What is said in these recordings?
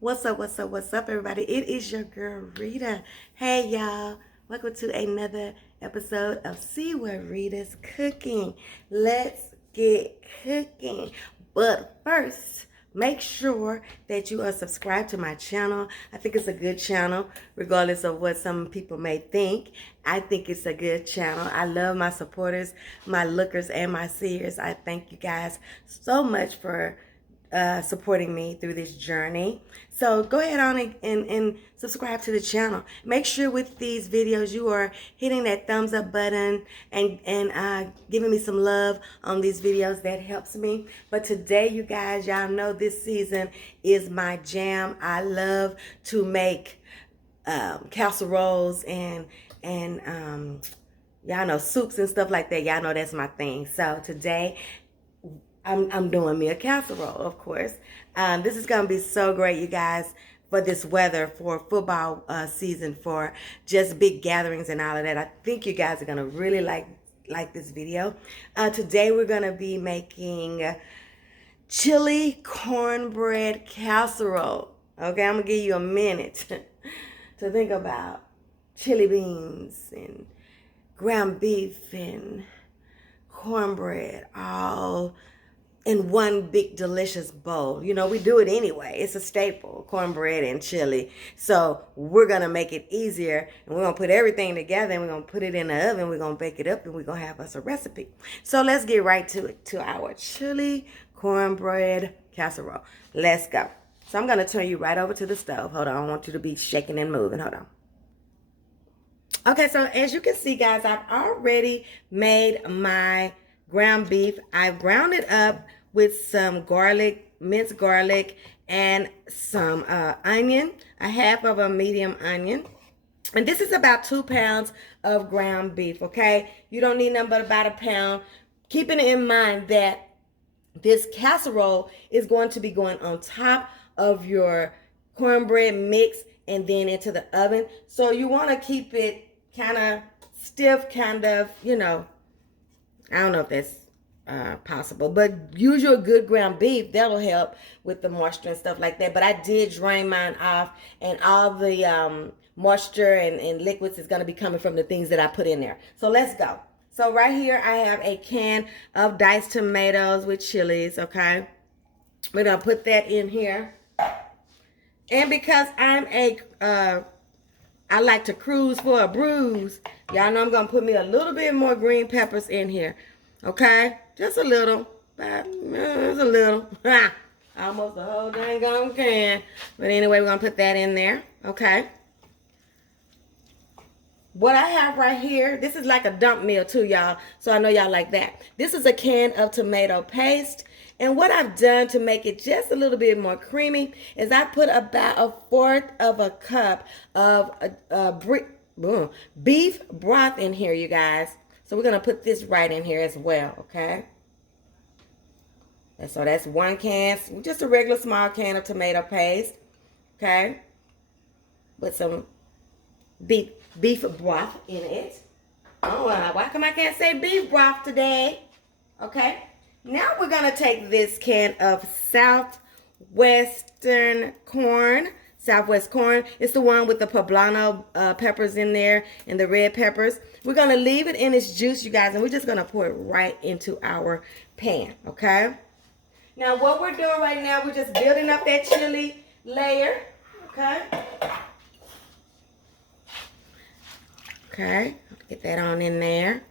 What's up, everybody? It is your girl, Rita. Hey, y'all. Welcome to another episode of See What Rita's Cooking. Let's get cooking. But first, make sure that you are subscribed to my channel. I think it's a good channel, regardless of what some people may think. I think it's a good channel. I love my supporters, my lookers, and my seers. I thank you guys so much for supporting me through this journey. So go ahead on and subscribe to the channel. Make sure with these videos you are hitting that thumbs up button and giving me some love on these videos. That helps me. But today, you guys, y'all know this season is my jam. I love to make casseroles and y'all know soups and stuff like that. Y'all know that's my thing. So today I'm doing me a casserole, of course. This is going to be so great, you guys, for this weather, for football season, for just big gatherings and all of that. I think you guys are going to really like this video. Today we're going to be making chili cornbread casserole. Okay, I'm going to give you a minute to think about chili beans and ground beef and cornbread all in one big delicious bowl. You know, we do it anyway. It's a staple, cornbread and chili. So we're going to make it easier, and we're going to put everything together, and we're going to put it in the oven. We're going to bake it up, and we're going to have us a recipe. So let's get right to it, to our chili cornbread casserole. Let's go. So I'm going to turn you right over to the stove. Hold on. I want you to be shaking and moving. Hold on. Okay, so as you can see, guys, I've already made my ground beef. I've ground it up with some garlic, minced garlic, and some onion, a half of a medium onion. And this is about 2 pounds of ground beef, okay? You don't need nothing but about a pound. Keeping in mind that this casserole is going to be going on top of your cornbread mix and then into the oven. So you want to keep it kind of stiff, kind of, you know, I don't know if that's possible, but use your good ground beef. That'll help with the moisture and stuff like that. But I did drain mine off, and all the moisture and liquids is going to be coming from the things that I put in there. So let's go. So right here, I have a can of diced tomatoes with chilies, okay? We're going to put that in here. And because I like to cruise for a bruise, y'all know I'm going to put me a little bit more green peppers in here. Okay? Just a little. Just a little. Almost the whole dang gone can. But anyway, we're going to put that in there. Okay? What I have right here, this is like a dump meal too, y'all. So I know y'all like that. This is a can of tomato paste. And what I've done to make it just a little bit more creamy is I put about 1/4 of a cup of beef broth in here, you guys. So we're going to put this right in here as well, okay? And so that's 1 can, just a regular small can of tomato paste, okay? With some beef broth in it. Oh, why come I can't say beef broth today? Okay. Now we're going to take this can of Soutwest Corn. It's the one with the poblano peppers in there and the red peppers. We're going to leave it in its juice, you guys, and we're just going to pour it right into our pan, okay? Now, what we're doing right now, we're just building up that chili layer, okay? Okay, get that on in there.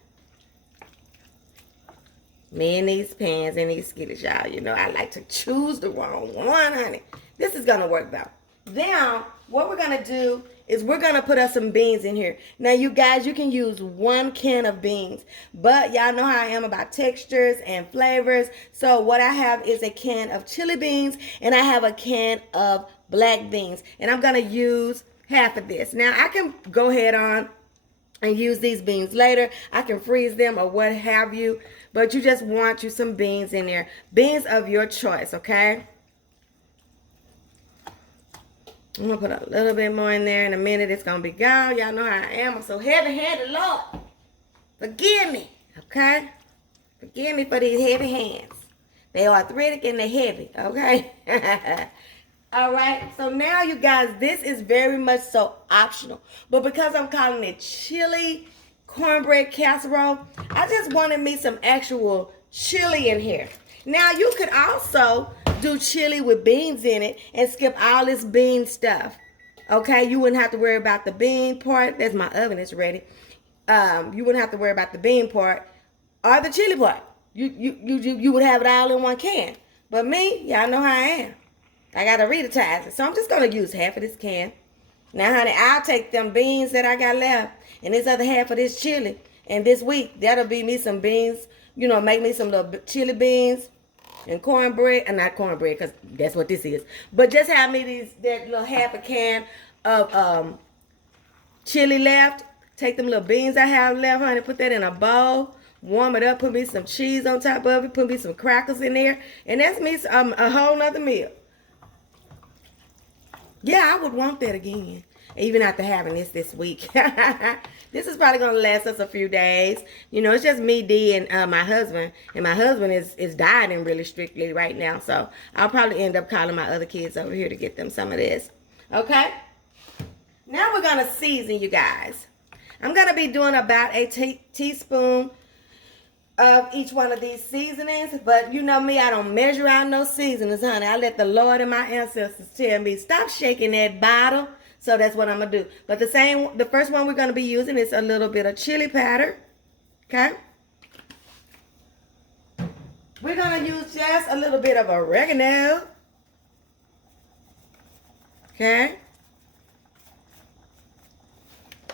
Me and these pans and these skillets, y'all. You know, I like to choose the wrong one, honey. This is going to work, though. Now, what we're going to do is we're going to put us some beans in here. Now, you guys, you can use 1 can of beans. But y'all know how I am about textures and flavors. So what I have is a can of chili beans. And I have a can of black beans. And I'm going to use half of this. Now, I can go ahead on and use these beans later. I can freeze them or what have you. But you just want you some beans in there. Beans of your choice, okay? I'm going to put a little bit more in there. In a minute, it's going to be gone. Y'all know how I am. I'm so heavy-handed, Lord. Forgive me, okay? Forgive me for these heavy hands. They are arthritic and they're heavy, okay? All right, so now you guys, this is very much so optional. But because I'm calling it chili cornbread casserole, I just wanted me some actual chili in here. Now you could also do chili with beans in it and skip all this bean stuff. Okay, you wouldn't have to worry about the bean part. That's my oven, it's ready. You wouldn't have to worry about the bean part or the chili part. You would have it all in one can. But me, y'all know how I am. I got to readvertise it. So I'm just going to use half of this can. Now, honey, I'll take them beans that I got left and this other half of this chili. And this week, that'll be me some beans. You know, make me some little chili beans and cornbread. And not cornbread, because that's what this is. But just have me that little half a can of chili left. Take them little beans I have left, honey. Put that in a bowl. Warm it up. Put me some cheese on top of it. Put me some crackers in there. And that's me a whole nother meal. Yeah, I would want that again, even after having this week. This is probably going to last us a few days. You know, it's just me, Dee, and my husband. And my husband is dieting really strictly right now. So I'll probably end up calling my other kids over here to get them some of this. Okay? Now we're going to season, you guys. I'm going to be doing about a teaspoon of each one of these seasonings, but you know me, I don't measure out no seasonings, honey. I let the Lord and my ancestors tell me, stop shaking that bottle. So that's what I'm gonna do. But the first one we're gonna be using is a little bit of chili powder. Okay. We're gonna use just a little bit of oregano. Okay.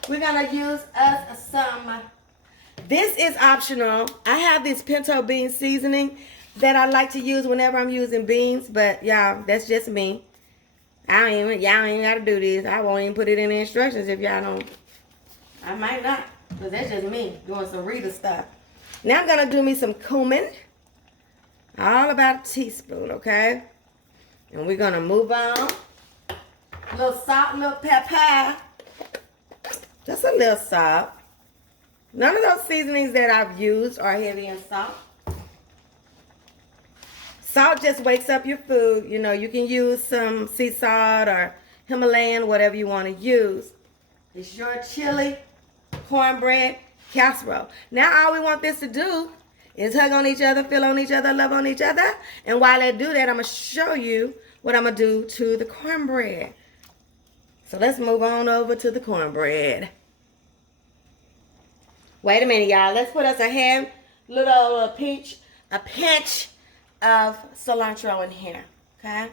We're gonna use us some. This is optional. I have this pinto bean seasoning that I like to use whenever I'm using beans, but y'all, that's just me. Y'all ain't gotta do this. I won't even put it in the instructions if y'all don't. I might not, because that's just me doing some reader stuff. Now I'm gonna do me some cumin. All about a teaspoon, okay? And we're gonna move on. A little salt, a little pepper. Just a little salt. None of those seasonings that I've used are heavy in salt. Salt just wakes up your food. You know, you can use some sea salt or Himalayan, whatever you want to use. It's your chili cornbread casserole. Now all we want this to do is hug on each other, feel on each other, love on each other. And while I do that, I'm going to show you what I'm going to do to the cornbread. So let's move on over to the cornbread. Wait a minute, y'all. Let's put us a pinch of cilantro in here, okay?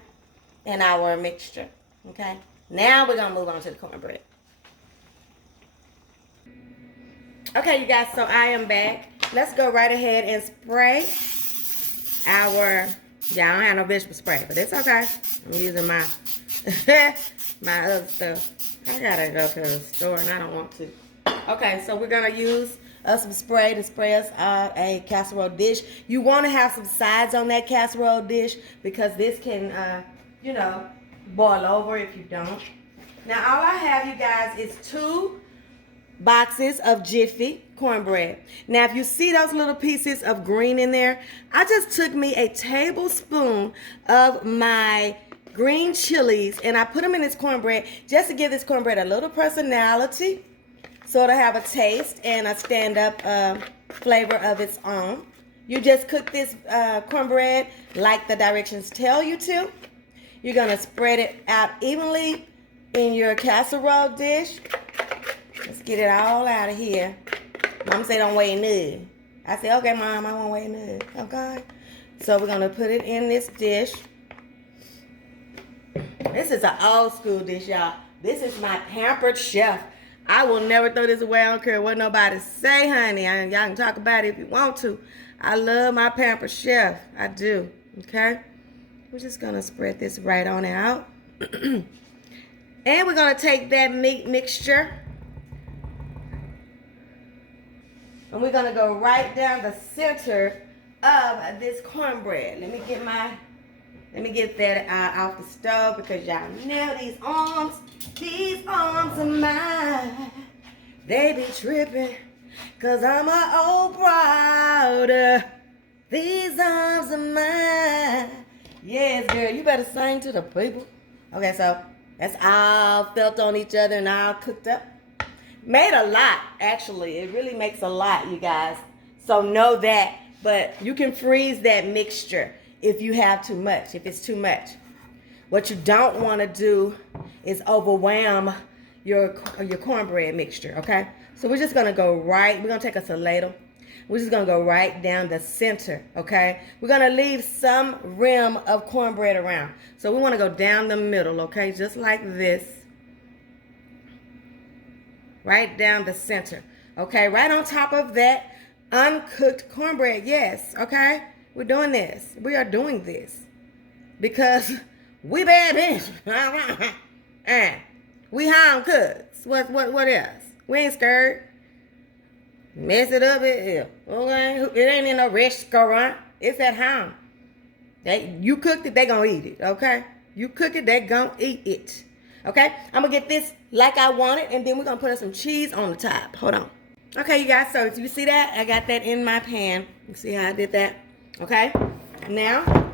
In our mixture, okay? Now we're going to move on to the cornbread. Okay, you guys, so I am back. Let's go right ahead and spray our, yeah, I don't have no vegetable spray, but it's okay. I'm using my, my other stuff. I got to go to the store and I don't want to. Okay, so we're going to use some spray to spray us out a casserole dish. You want to have some sides on that casserole dish because this can, you know, boil over if you don't. Now, all I have, you guys, is 2 boxes of Jiffy cornbread. Now, if you see those little pieces of green in there, I just took me a tablespoon of my green chilies and I put them in this cornbread just to give this cornbread a little personality. So it'll have a taste and a stand-up flavor of its own. You just cook this cornbread like the directions tell you to. You're going to spread it out evenly in your casserole dish. Let's get it all out of here. Mom say don't weigh none. I say, okay, Mom, I won't weigh none. Okay. So we're going to put it in this dish. This is an old school dish, y'all. This is my pampered chef. I will never throw this away. I don't care what nobody say, honey. Y'all can talk about it if you want to. I love my pampered chef. I do. Okay? We're just going to spread this right on out. And we're going to take that meat mixture. And we're going to go right down the center of this cornbread. Let me get that off the stove because y'all know these arms are mine. They be tripping cause I'm an old bride. These arms are mine. Yes, girl, you better sing to the people. Okay, so that's all felt on each other and all cooked up. Made a lot, actually. It really makes a lot, you guys. So know that. But you can freeze that mixture if you have too much, if it's too much. What you don't want to do is overwhelm your cornbread mixture, okay? So we're just going to go right, we're going to take a ladle. We're just going to go right down the center, okay? We're going to leave some rim of cornbread around. So we want to go down the middle, okay? Just like this. Right down the center, okay? Right on top of that uncooked cornbread, yes, okay? We're doing this. We are doing this because we bad bitch. And we home cooks. What else? We ain't scared. Mess it up, okay? It ain't in no restaurant. It's at home. You cooked it, they gonna eat it, okay? You cook it, they gonna eat it. Okay, I'm gonna get this like I want it, and then we're gonna put some cheese on the top. Hold on. Okay, you guys, so you see that? I got that in my pan. You see how I did that? Okay, now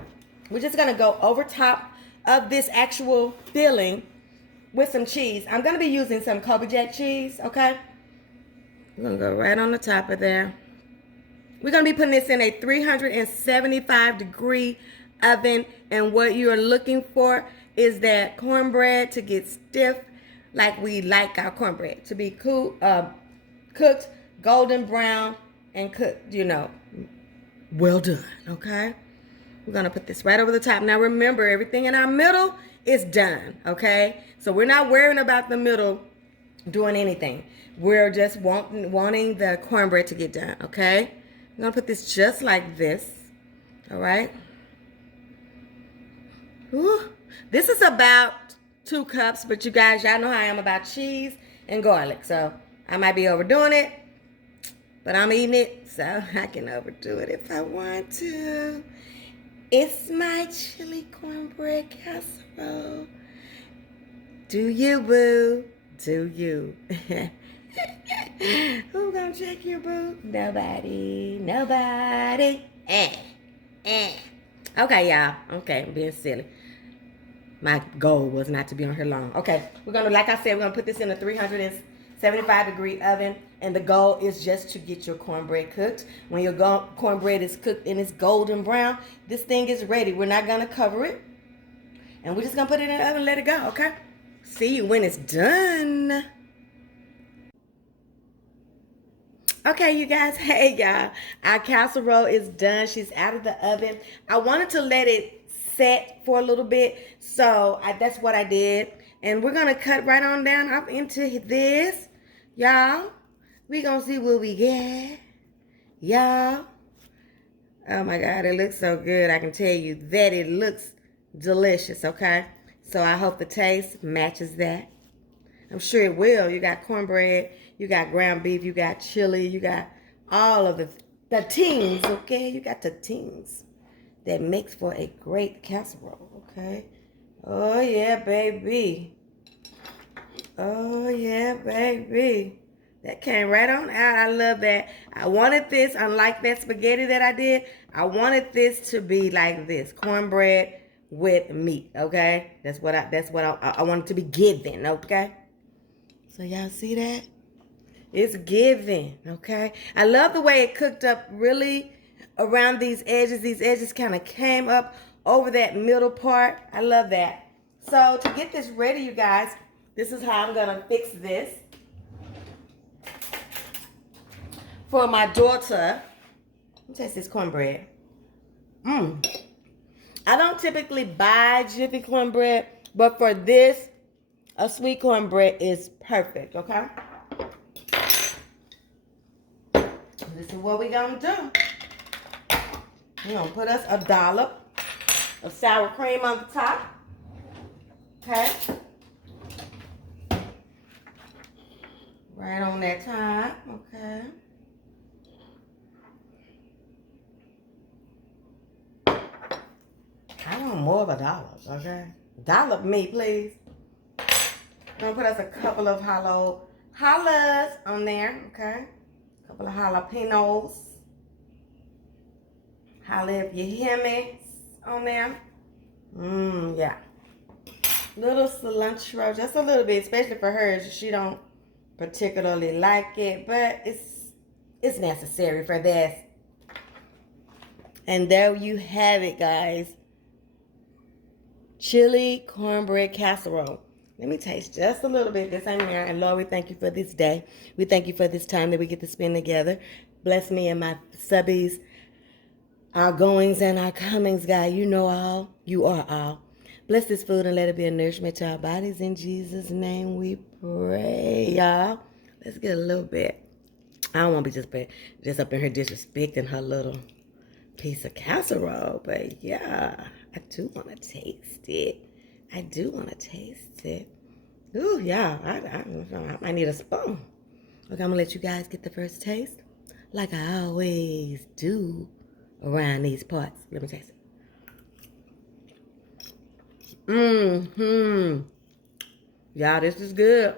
we're just gonna go over top of this actual filling with some cheese. I'm gonna be using some Kobe Jack cheese, okay? We're gonna go right on the top of there. We're gonna be putting this in a 375-degree oven, and what you are looking for is that cornbread to get stiff, like we like our cornbread to be cooked, golden brown, and cooked, well done, okay? We're gonna put this right over the top. Now remember, everything in our middle is done, okay? So we're not worrying about the middle doing anything. We're just wanting the cornbread to get done, okay? I'm gonna put this just like this, all right? Ooh. This is about 2 cups, but you guys, y'all know how I am about cheese and garlic. So I might be overdoing it, but I'm eating it, so I can overdo it if I want to. It's my chili cornbread casserole. Do you, boo? Do you? Who gonna check your boo? Nobody. Nobody. Okay, y'all. Okay, I'm being silly. My goal was not to be on here long. Okay, we're gonna, like I said, we're gonna put this in a 375-degree oven, and the goal is just to get your cornbread cooked. When your cornbread is cooked and it's golden brown, this thing is ready. We're not gonna cover it, and we're just gonna put it in the oven and let it go, okay? See you when it's done. Okay, you guys, hey y'all, our casserole is done. She's out of the oven. I wanted to let it set for a little bit, so that's what I did. And we're gonna cut right on down up into this, y'all. We gonna see what we get, y'all. Oh my God, it looks so good. I can tell you that it looks delicious, okay? So I hope the taste matches that. I'm sure it will. You got cornbread, you got ground beef, you got chili, you got all of the things, okay? You got the things that makes for a great casserole, okay? Oh yeah, baby. Oh yeah, baby. That came right on out. I love that. I wanted this, unlike that spaghetti that I did, I wanted this to be like this, cornbread with meat, okay? That's what I wanted to be given, okay? So y'all see that? It's given, okay? I love the way it cooked up really around these edges. These edges kind of came up over that middle part. I love that. So to get this ready, you guys, this is how I'm gonna fix this. For my daughter, let me taste this cornbread. I don't typically buy Jiffy cornbread, but for this, a sweet cornbread is perfect, okay? This is what we're gonna do. We're gonna put us a dollop of sour cream on the top, okay? Right on that top, okay? I want more of a dollop, okay? Dollop me, please. I'm gonna put us a couple of jalas on there, okay? A couple of jalapeños. Holla if you hear me on there. Yeah. Little cilantro, just a little bit, especially for her. She don't particularly like it, but it's necessary for this. And there you have it, guys. Chili cornbread casserole. Let me taste just a little bit. This ain't here. And Lord, we thank you for this day. We thank you for this time that we get to spend together. Bless me and my subbies, our goings and our comings, God. You know all. You are all. Bless this food and let it be a nourishment to our bodies. In Jesus' name we pray, y'all. Let's get a little bit. I don't want to be just up in here disrespecting her little piece of casserole. But yeah, I do want to taste it. I do want to taste it. Ooh, yeah, I might need a spoon. Okay, I'm going to let you guys get the first taste. Like I always do around these parts. Let me taste it. Y'all, this is good.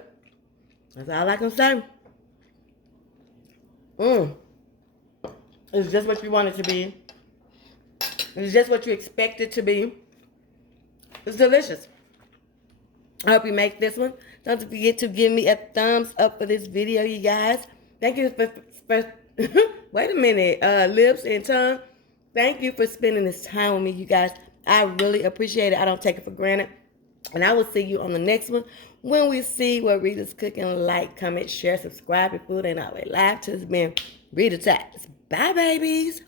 That's all I can say. It's just what you want it to be. It's just what you expect it to be. It's delicious. I hope you make this one. Don't forget to give me a thumbs up for this video, you guys. Thank you for wait a minute, lips and tongue. Thank you for spending this time with me, you guys. I really appreciate it. I don't take it for granted. And I will see you on the next one when we see what Rita's cooking. Like, comment, share, subscribe. Your food ain't always live. It's been Rita Tats. Bye, babies.